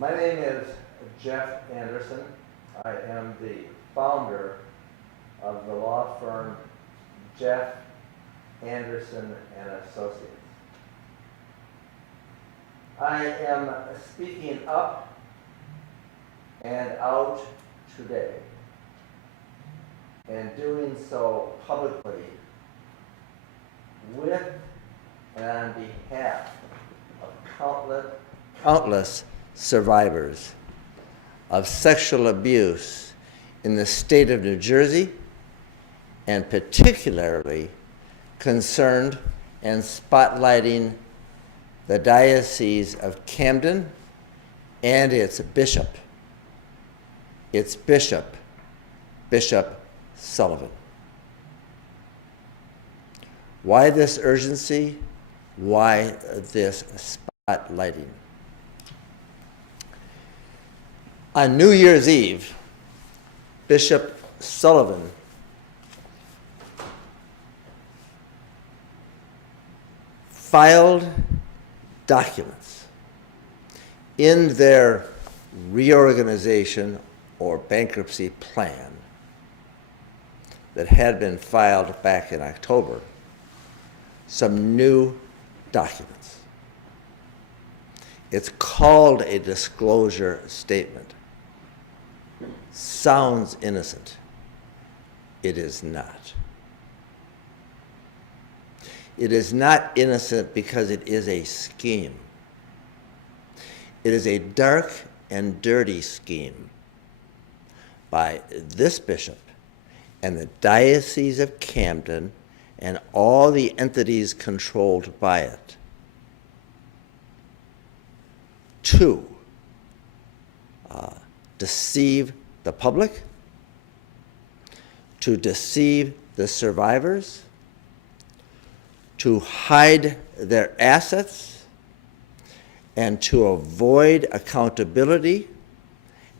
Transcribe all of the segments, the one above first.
My name is Jeff Anderson. I am the founder of the law firm Jeff Anderson and Associates. I am speaking up and out today, and doing so publicly with and on behalf of countless survivors of sexual abuse in the state of New Jersey, and particularly concerned and spotlighting the Diocese of Camden and its bishop, Bishop Sullivan. Why this urgency? Why this spotlighting? On New Year's Eve, Bishop Sullivan filed documents in their reorganization or bankruptcy plan that had been filed back in October, some new documents. It's called a disclosure statement. Sounds innocent. It is not. It is not innocent because it is a scheme. It is a dark and dirty scheme by this bishop and the Diocese of Camden and all the entities controlled by it to deceive the public, to deceive the survivors, to hide their assets, and to avoid accountability,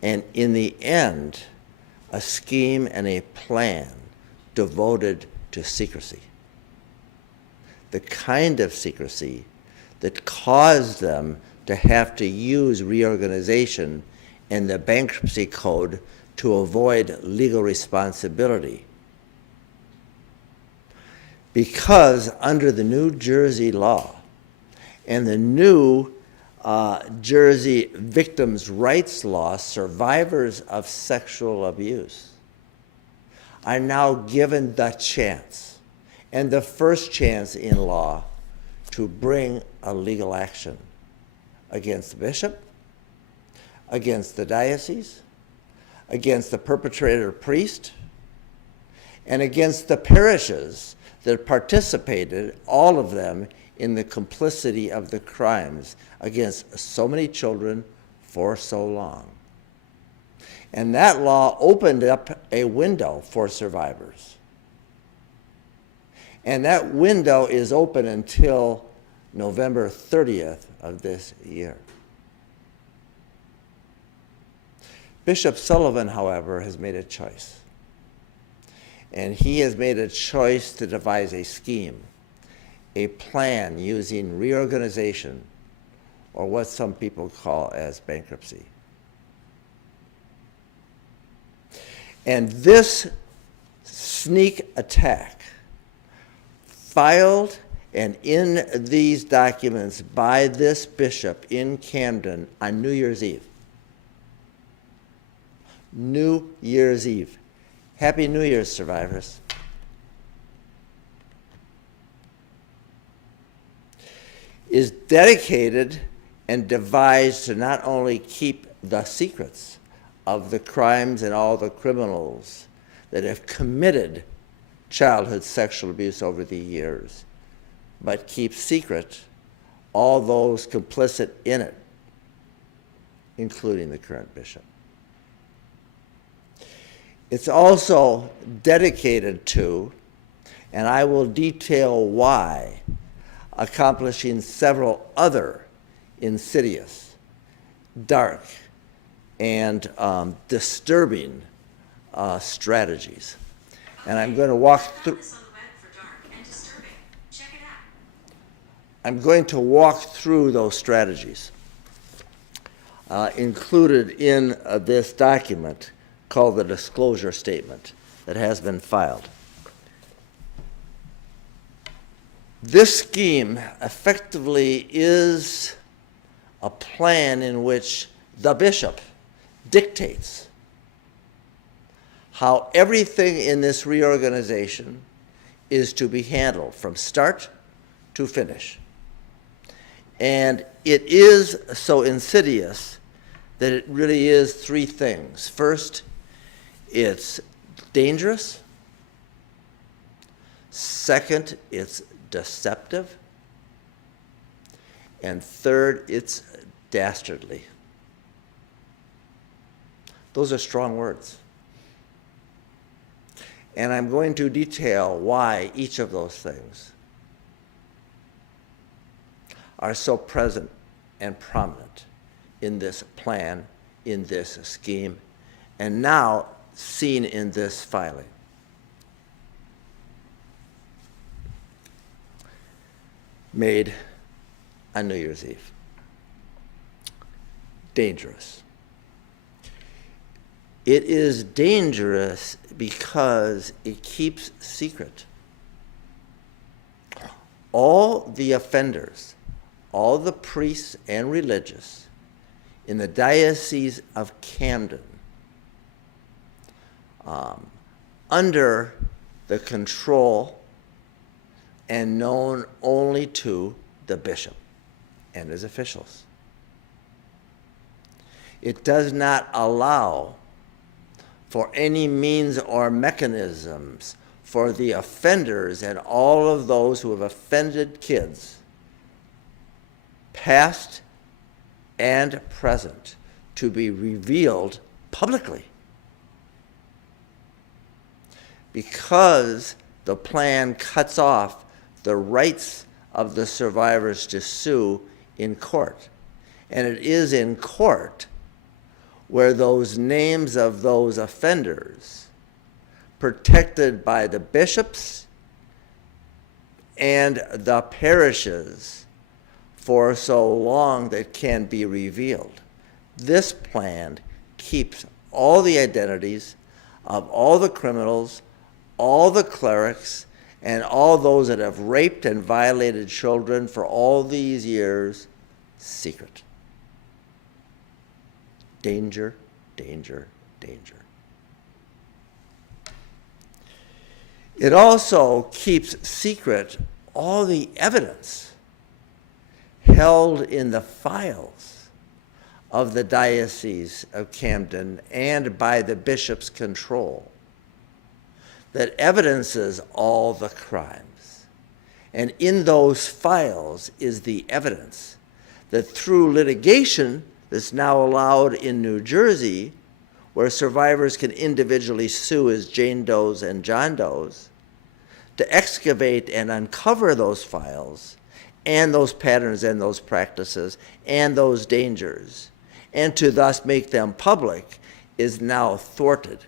and in the end, a scheme and a plan devoted to secrecy. The kind of secrecy that caused them to have to use reorganization and the bankruptcy code to avoid legal responsibility. Because under the New Jersey law and the new Jersey victims' rights law, survivors of sexual abuse are now given the chance, and the first chance in law, to bring a legal action against the bishop, against the diocese, against the perpetrator priest, and against the parishes that participated, all of them, in the complicity of the crimes against so many children for so long. And that law opened up a window for survivors. And that window is open until November 30th of this year. Bishop Sullivan, however, has made a choice. And he has made a choice to devise a scheme, a plan using reorganization, or what some people call as bankruptcy. And this sneak attack, filed and in these documents by this bishop in Camden on New Year's Eve. New Year's Eve. Happy New Year's, survivors. Is dedicated and devised to not only keep the secrets of the crimes and all the criminals that have committed childhood sexual abuse over the years, but keep secret all those complicit in it, including the current bishop. It's also dedicated to, and I will detail why, accomplishing several other insidious, dark, and disturbing strategies. And I'm going to walk through. I'm going to walk through those strategies. included in this document called the disclosure statement that has been filed. This scheme effectively is a plan in which the bishop dictates how everything in this reorganization is to be handled from start to finish. And it is so insidious that it really is three things. First, it's dangerous. Second, it's deceptive. And third, it's dastardly. Those are strong words. And I'm going to detail why each of those things are so present and prominent in this plan, in this scheme, and now seen in this filing. Made on New Year's Eve. Dangerous. It is dangerous because it keeps secret. All the offenders, all the priests and religious in the Diocese of Camden, under the control and known only to the bishop and his officials. It does not allow for any means or mechanisms for the offenders and all of those who have offended kids, past and present, to be revealed publicly. Because the plan cuts off the rights of the survivors to sue in court. And it is in court where those names of those offenders, protected by the bishops and the parishes for so long, that can be revealed. This plan keeps all the identities of all the criminals, all the clerics, and all those that have raped and violated children for all these years secret. Danger, danger, danger. It also keeps secret all the evidence held in the files of the Diocese of Camden and by the bishop's control that evidences all the crimes. And in those files is the evidence that through litigation that's now allowed in New Jersey, where survivors can individually sue as Jane Does and John Does, to excavate and uncover those files and those patterns and those practices and those dangers, and to thus make them public, is now thwarted,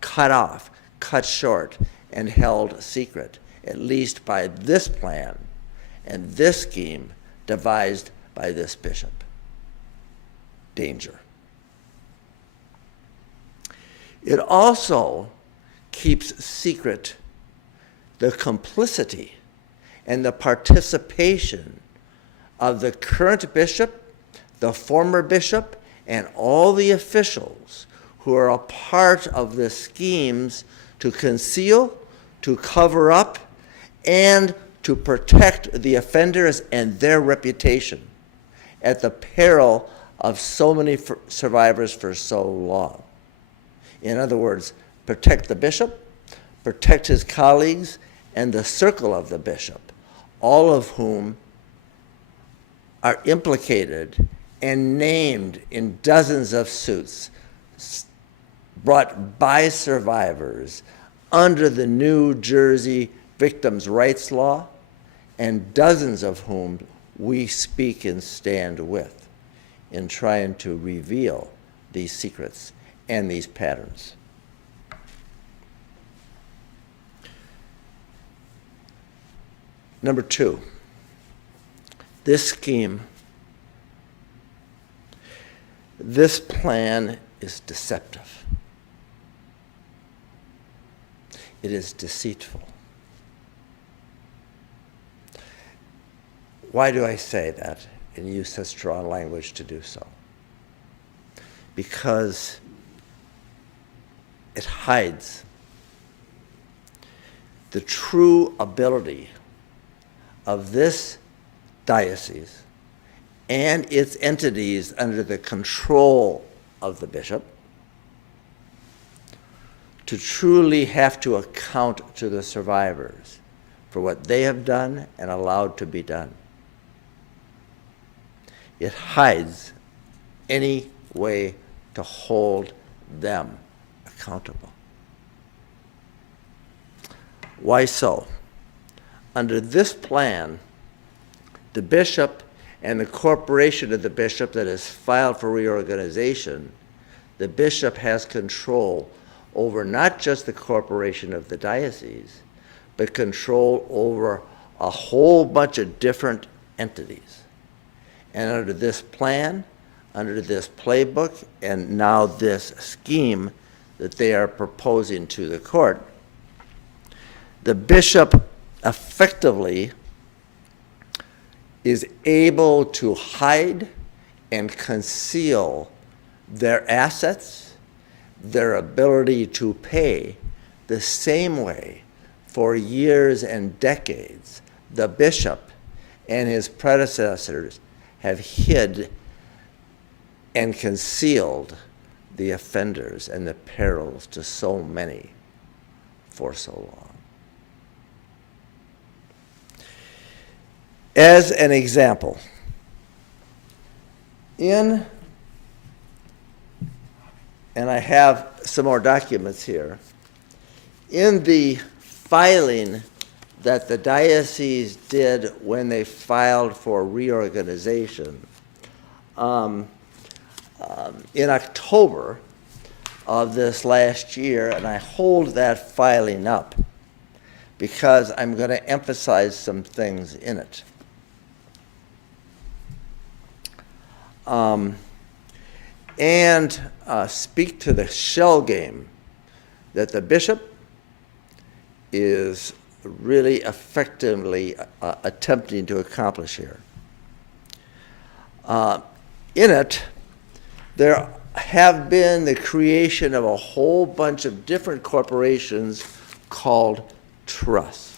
cut off, cut short, and held secret, at least by this plan and this scheme devised by this bishop. Danger. It also keeps secret the complicity and the participation of the current bishop, the former bishop, and all the officials who are a part of the schemes to conceal, to cover up, and to protect the offenders and their reputation at the peril of so many survivors for so long. In other words, protect the bishop, protect his colleagues, and the circle of the bishop, all of whom are implicated and named in dozens of suits brought by survivors under the New Jersey Victims' Rights Law, and dozens of whom we speak and stand with in trying to reveal these secrets and these patterns. Number two, this scheme This plan is deceptive. It is deceitful. Why do I say that and use such strong language to do so? Because it hides the true ability of this diocese and its entities under the control of the bishop to truly have to account to the survivors for what they have done and allowed to be done. It hides any way to hold them accountable. Why so? Under this plan, the bishop and the corporation of the bishop that is filed for reorganization, the bishop has control over not just the corporation of the diocese, but control over a whole bunch of different entities. And under this plan, under this playbook, and now this scheme that they are proposing to the court, the bishop effectively is able to hide and conceal their assets, their ability to pay, the same way for years and decades the bishop and his predecessors have hid and concealed the offenders and the perils to so many for so long. As an example, and I have some more documents here, in the filing that the diocese did when they filed for reorganization, in October of this last year, and I hold that filing up because I'm going to emphasize some things in it. And speak to the shell game that the bishop is really effectively attempting to accomplish here. In it, there have been the creation of a whole bunch of different corporations called trusts.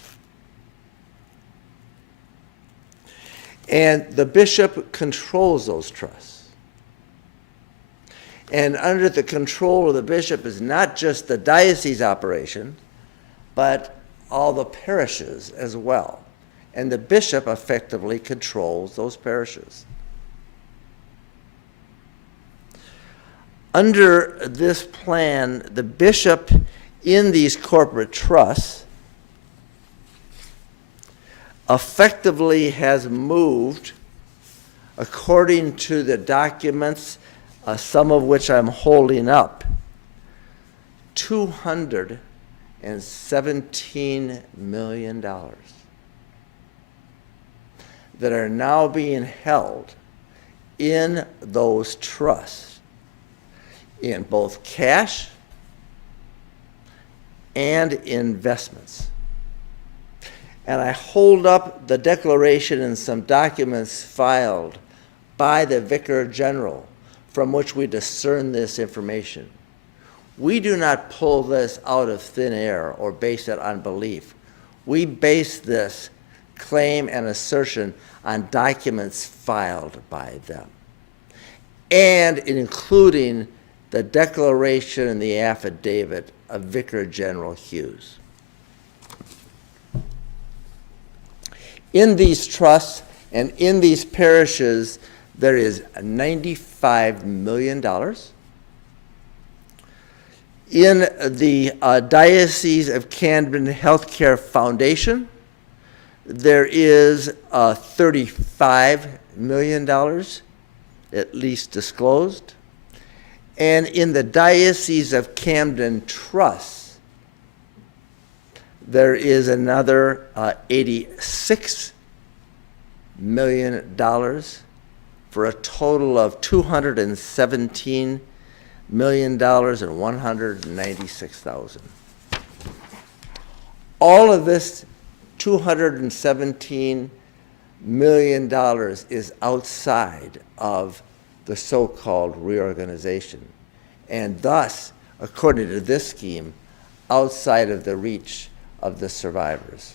And the bishop controls those trusts. And under the control of the bishop is not just the diocese operation, but all the parishes as well. And the bishop effectively controls those parishes. Under this plan, the bishop in these corporate trusts effectively has moved, according to the documents, some of which I'm holding up, $217 million that are now being held in those trusts in both cash and investments. And I hold up the declaration and some documents filed by the Vicar General from which we discern this information. We do not pull this out of thin air or base it on belief. We base this claim and assertion on documents filed by them, and including the declaration and the affidavit of Vicar General Hughes. In these trusts and in these parishes, there is $95 million. In the Diocese of Camden Healthcare Foundation, there is $35 million, at least disclosed. And in the Diocese of Camden Trust, there is another $86 million for for a total of $217 million and $196,000. All of this $217 million is outside of the so-called reorganization, and thus, according to this scheme, outside of the reach of the survivors.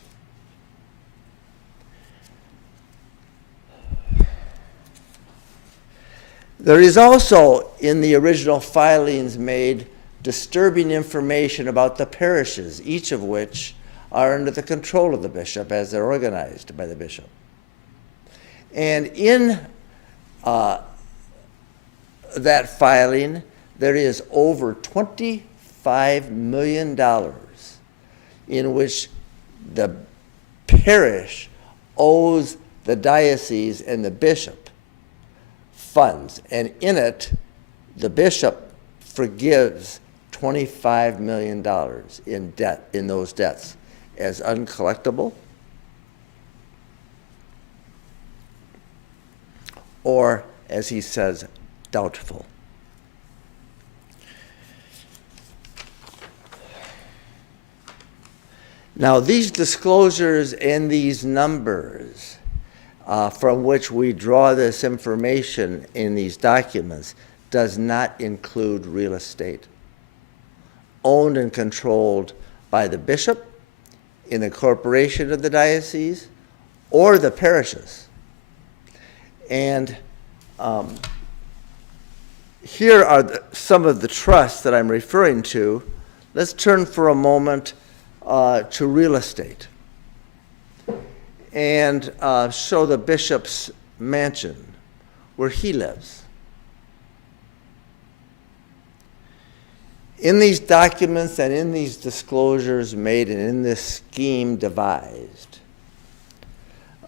There is also, in the original filings made, disturbing information about the parishes, each of which are under the control of the bishop as they're organized by the bishop. And in that filing, there is over $25 million in which the parish owes the diocese and the bishop funds. And in it, the bishop forgives $25 million in debt, in those debts, as uncollectible, or, as he says, doubtful. Now, these disclosures and these numbers from which we draw this information in these documents does not include real estate owned and controlled by the bishop in the corporation of the diocese or the parishes. And here are some of the trusts that I'm referring to. Let's turn for a moment to real estate and show the bishop's mansion where he lives. In these documents and in these disclosures made and in this scheme devised,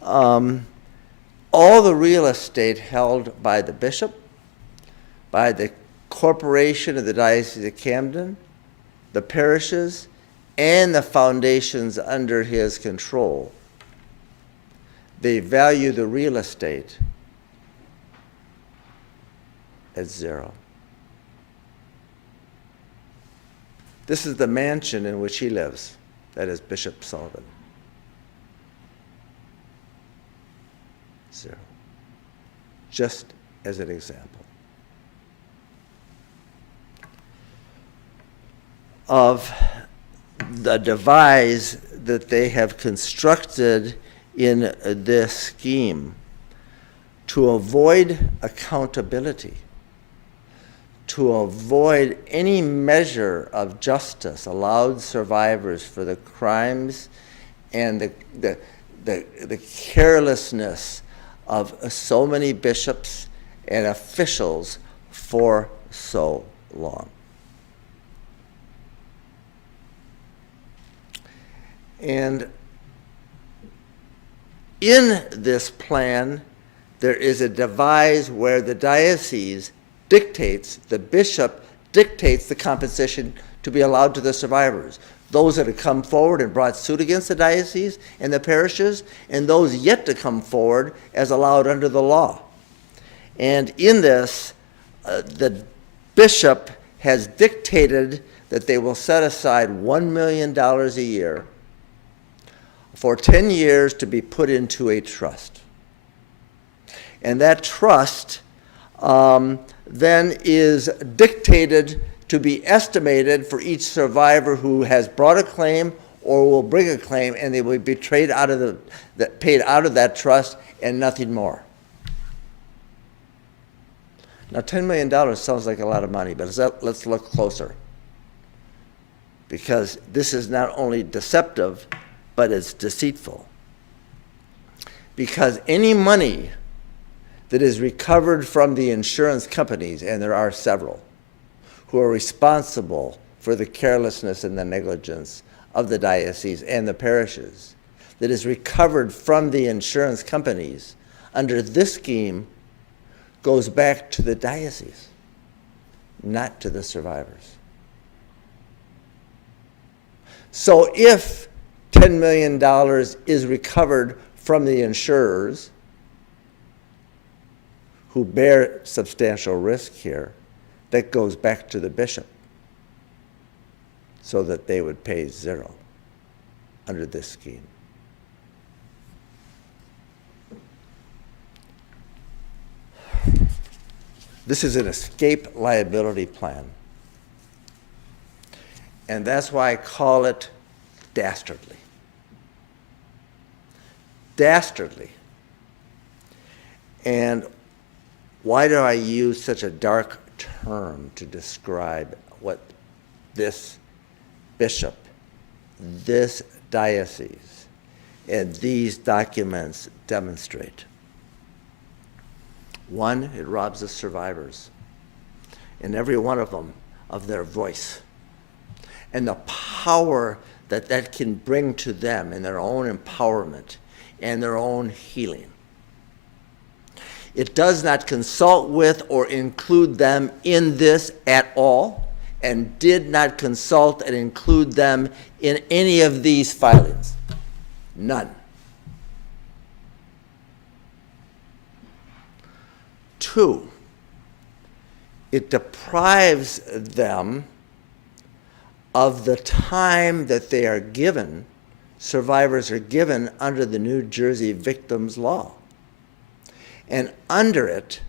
all the real estate held by the bishop, by the corporation of the Diocese of Camden, the parishes, and the foundations under his control, they value the real estate at zero. This is the mansion in which he lives, that is Bishop Sullivan. Zero. Just as an example of the devise that they have constructed in this scheme to avoid accountability, to avoid any measure of justice allowed survivors for the crimes and the carelessness of so many bishops and officials for so long. And in this plan, there is a devise where the diocese dictates, the bishop dictates the compensation to be allowed to the survivors. Those that have come forward and brought suit against the diocese and the parishes, and those yet to come forward as allowed under the law. And in this, the bishop has dictated that they will set aside $1 million a year for 10 years to be put into a trust. And that trust then is dictated to be estimated for each survivor who has brought a claim or will bring a claim, and they will be paid out of that trust and nothing more. Now, $10 million sounds like a lot of money, but let's look closer, because this is not only deceptive, but it's deceitful. Because any money that is recovered from the insurance companies, and there are several, who are responsible for the carelessness and the negligence of the diocese and the parishes, that is recovered from the insurance companies under this scheme goes back to the diocese, not to the survivors. So if $10 million is recovered from the insurers who bear substantial risk here, that goes back to the bishop so that they would pay zero under this scheme. This is an escape liability plan. And that's why I call it dastardly. Dastardly. And why do I use such a dark term to describe what this bishop, this diocese, and these documents demonstrate? One, it robs the survivors, and every one of them, of their voice and the power that that can bring to them in their own empowerment and their own healing. It does not consult with or include them in this at all, and did not consult and include them in any of these filings. None. Two, it deprives them of the time that they are given, survivors are given under the New Jersey Victims Law. And under it,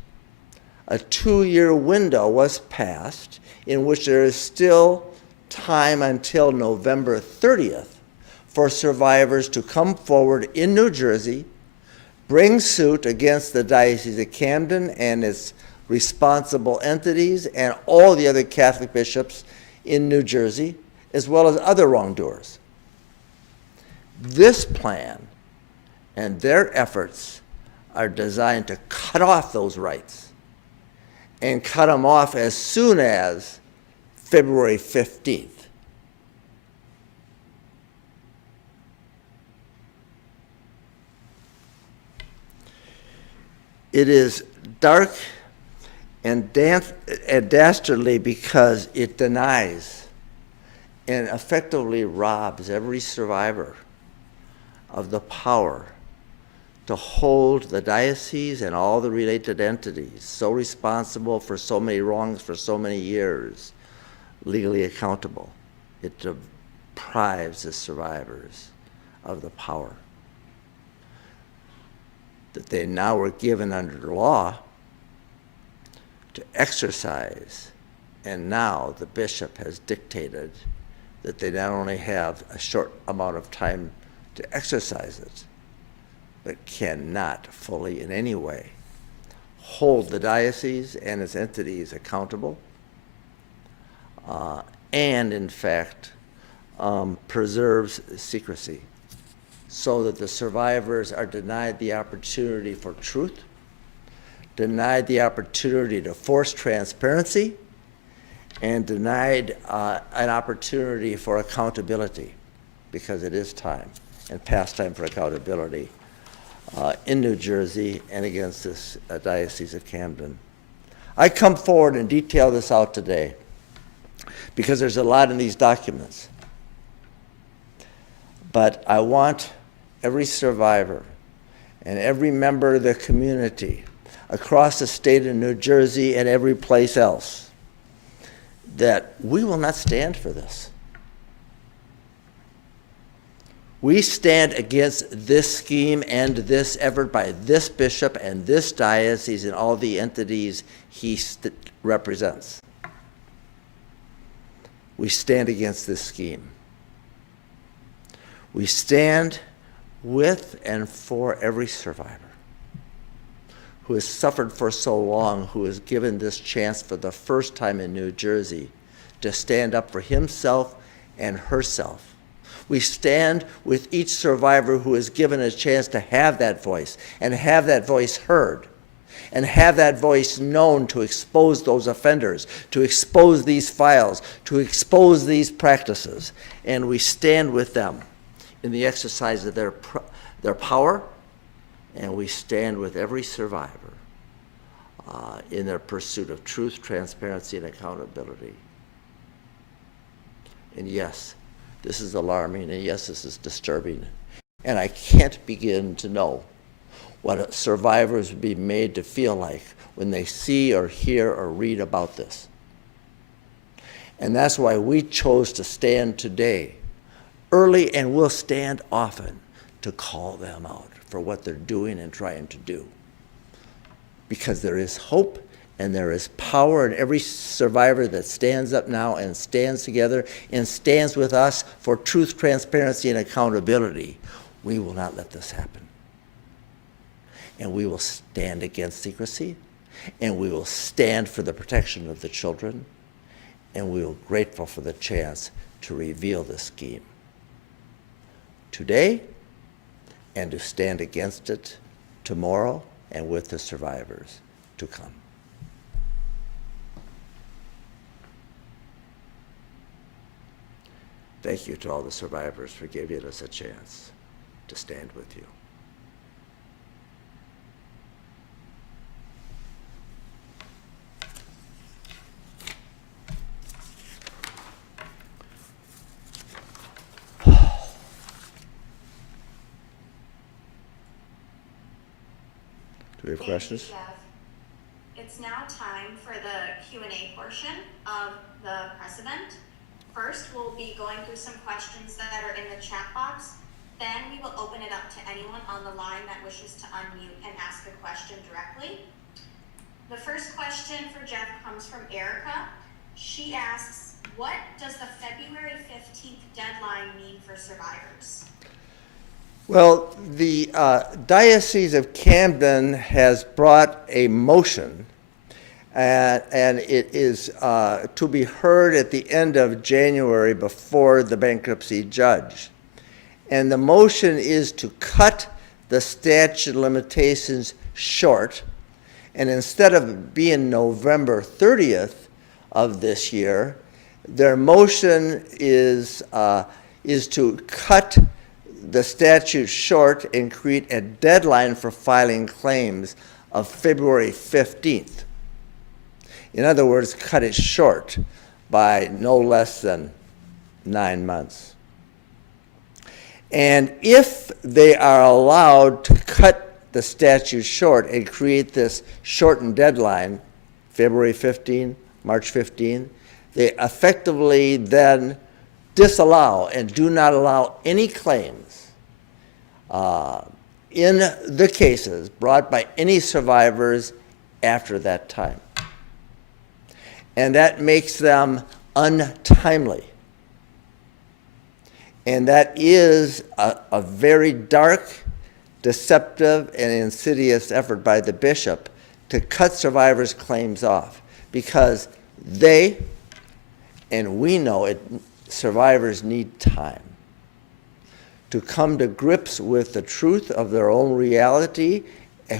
a 2-year window was passed in which there is still time until November 30th for survivors to come forward in New Jersey, bring suit against the Diocese of Camden and its responsible entities and all the other Catholic bishops in New Jersey, as well as other wrongdoers. This plan and their efforts are designed to cut off those rights and cut them off as soon as February 15th. It is dark and dastardly because it denies and effectively robs every survivor of the power to hold the diocese and all the related entities so responsible for so many wrongs for so many years legally accountable. It deprives the survivors of the power that they now were given under the law to exercise, and now the bishop has dictated that they not only have a short amount of time to exercise it, but cannot fully in any way hold the diocese and its entities accountable, and in fact preserves secrecy, so that the survivors are denied the opportunity for truth, denied the opportunity to force transparency, and denied an opportunity for accountability, because it is time and past time for accountability in New Jersey and against this Diocese of Camden. I come forward and detail this out today because there's a lot in these documents. But I want every survivor and every member of the community across the state of New Jersey and every place else that we will not stand for this. We stand against this scheme and this effort by this bishop and this diocese and all the entities he represents. We stand against this scheme. We stand with and for every survivor who has suffered for so long, who is given this chance for the first time in New Jersey to stand up for himself and herself. We stand with each survivor who is given a chance to have that voice and have that voice heard and have that voice known to expose those offenders, to expose these files, to expose these practices. And we stand with them in the exercise of their power, and we stand with every survivor in their pursuit of truth, transparency, and accountability. And yes, this is alarming, and yes, this is disturbing. And I can't begin to know what survivors would be made to feel like when they see or hear or read about this. And that's why we chose to stand today early, and will stand often, to call them out for what they're doing and trying to do. Because there is hope and there is power in every survivor that stands up now and stands together and stands with us for truth, transparency, and accountability. We will not let this happen. And we will stand against secrecy, and we will stand for the protection of the children, and we are grateful for the chance to reveal this scheme today and to stand against it tomorrow and with the survivors to come. Thank you to all the survivors for giving us a chance to stand with you. Do we have questions? Thank you, Jeff. It's now time for the Q&A portion of the press event. First, we'll be going through some questions that are in the chat box. Then we will open it up to anyone on the line that wishes to unmute and ask a question directly. The first question for Jeff comes from Erica. She asks, what does the February 15th deadline mean for survivors? Well, the Diocese of Camden has brought a motion, and it is to be heard at the end of January before the bankruptcy judge. And the motion is to cut the statute of limitations short, and instead of being November 30th of this year, their motion is to cut the statute short and create a deadline for filing claims of February 15th. In other words, cut it short by no less than 9 months. And if they are allowed to cut the statute short and create this shortened deadline, February 15, March 15, they effectively then disallow and do not allow any claims in the cases brought by any survivors after that time. And that makes them untimely. And that is a very dark, deceptive, and insidious effort by the bishop to cut survivors' claims off, because they, and we know it, survivors need time to come to grips with the truth of their own reality,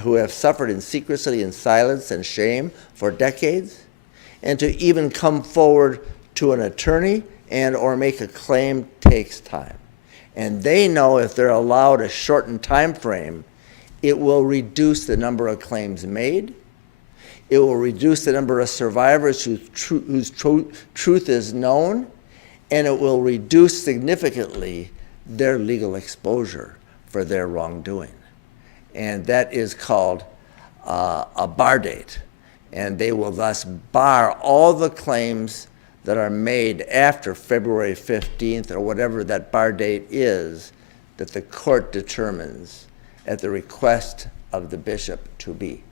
who have suffered in secrecy and silence and shame for decades, and to even come forward to an attorney and or make a claim takes time. And they know if they're allowed a shortened time frame, it will reduce the number of claims made. It will reduce the number of survivors whose truth is known, and it will reduce significantly their legal exposure for their wrongdoing. And that is called a bar date. And they will thus bar all the claims that are made after February 15th or whatever that bar date is that the court determines at the request of the bishop to be.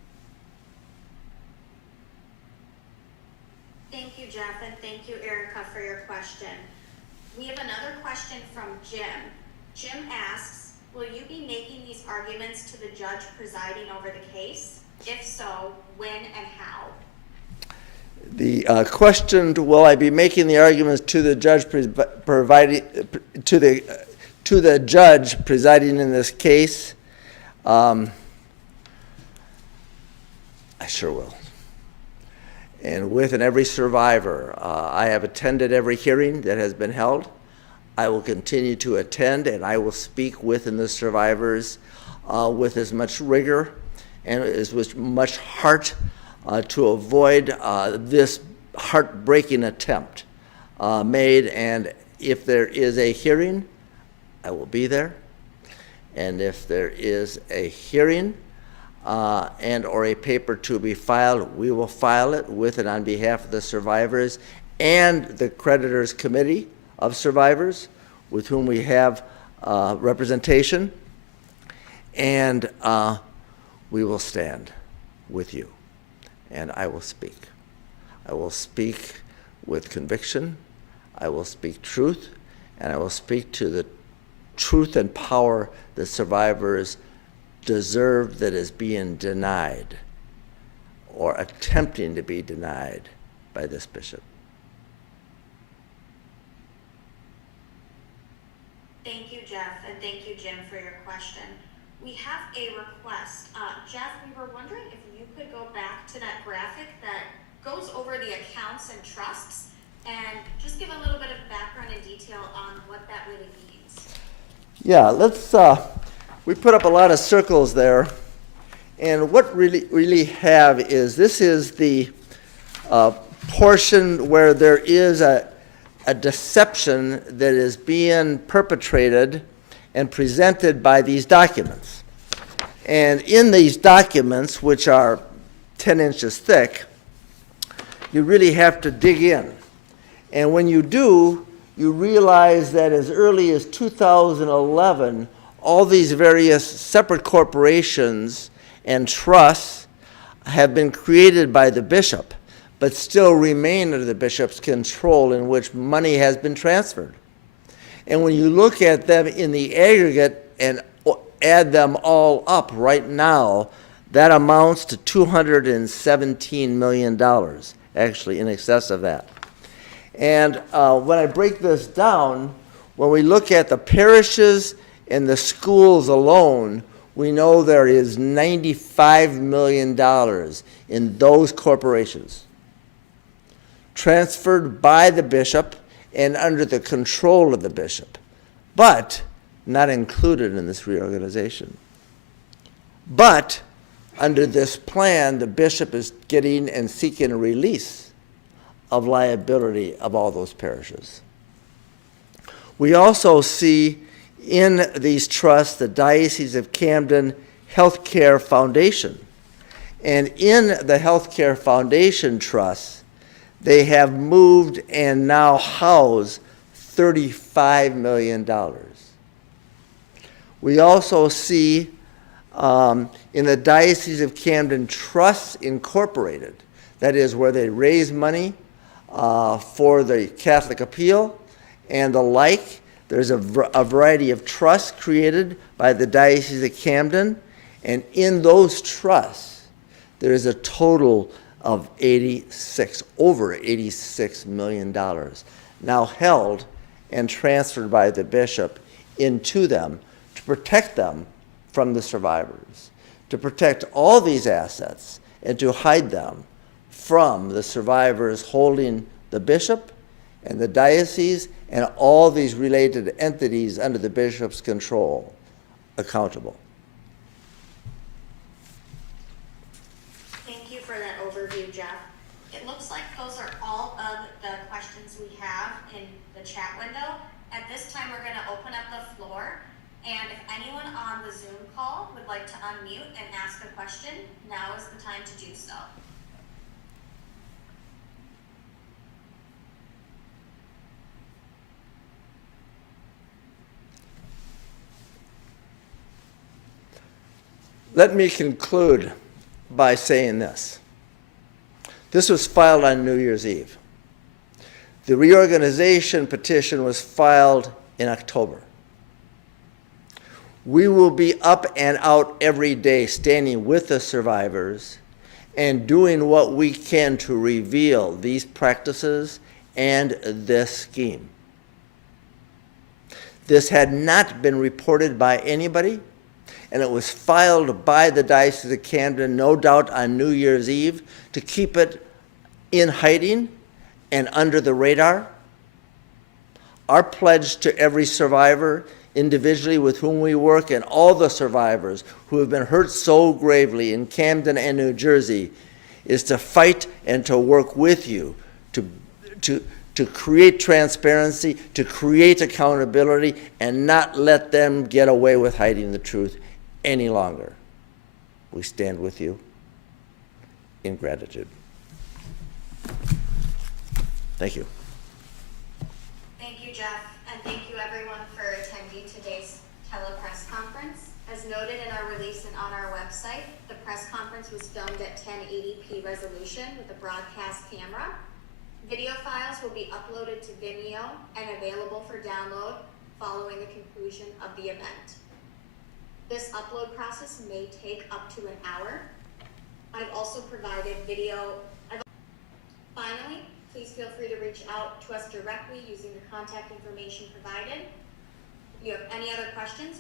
Thank you, Jeff, and thank you, Erica, for your question. We have another question from Jim. Jim asks, will you be making these arguments to the judge presiding over the case? If so, when and how? The question, will I be making the arguments to the judge to the judge presiding in this case? I sure will. And with and every survivor, I have attended every hearing that has been held. I will continue to attend, and I will speak with the survivors with as much rigor and as much heart to avoid this heartbreaking attempt made. And if there is a hearing, I will be there. And if there is a hearing and or a paper to be filed, we will file it with and on behalf of the survivors and the creditors committee of survivors with whom we have representation, and we will stand with you, and I will speak. I will speak with conviction, I will speak truth, and I will speak to the truth and power that survivors deserve that is being denied or attempting to be denied by this bishop. Thank you, Jeff, and thank you, Jim, for your question. We have a request. Jeff, we were wondering if you could go back to that graphic that goes over the accounts and trusts and just give a little bit of background and detail on what that really means. Yeah, we put up a lot of circles there, and what really have is, this is the portion where there is a deception that is being perpetrated and presented by these documents. And in these documents, which are 10 inches thick, you really have to dig in. And when you do, you realize that as early as 2011, all these various separate corporations and trusts have been created by the bishop, but still remain under the bishop's control, in which money has been transferred. And when you look at them in the aggregate and add them all up right now, that amounts to $217 million, actually in excess of that. And when I break this down, when we look at the parishes and the schools alone, we know there is $95 million in those corporations, transferred by the bishop and under the control of the bishop, but not included in this reorganization. But under this plan, the bishop is getting and seeking a release of liability of all those parishes. We also see in these trusts the Diocese of Camden Healthcare Foundation. And in the Healthcare Foundation Trust, they have moved and now house $35 million. We also see in the Diocese of Camden Trust Incorporated, that is where they raise money for the Catholic appeal and the like. There's a variety of trusts created by the Diocese of Camden, and in those trusts, there is a total of over $86 million now held and transferred by the bishop into them to protect them from the survivors, to protect all these assets and to hide them from the survivors holding the bishop and the diocese and all these related entities under the bishop's control accountable. Thank you for that overview, Jeff. It looks like those are all of the questions we have in the chat window. At this time, we're going to open up the floor, and if anyone on the Zoom call would like to unmute and ask a question, now is the time to do so. Let me conclude by saying this. This was filed on New Year's Eve. The reorganization petition was filed in October. We will be up and out every day standing with the survivors and doing what we can to reveal these practices and this scheme. This had not been reported by anybody, and it was filed by the Diocese of Camden, no doubt on New Year's Eve, to keep it in hiding and under the radar. Our pledge to every survivor individually with whom we work and all the survivors who have been hurt so gravely in Camden and New Jersey is to fight and to work with you to create transparency, to create accountability, and not let them get away with hiding the truth any longer. We stand with you in gratitude. Thank you. Thank you, Jeff, and thank you everyone for attending today's telepress conference. As noted in our release and on our website, the press conference was filmed at 1080p resolution with a broadcast camera. Video files will be uploaded to Vimeo and available for download following the conclusion of the event. This upload process may take up to an hour. I've also provided video. Finally, please feel free to reach out to us directly using the contact information provided. If you have any other questions,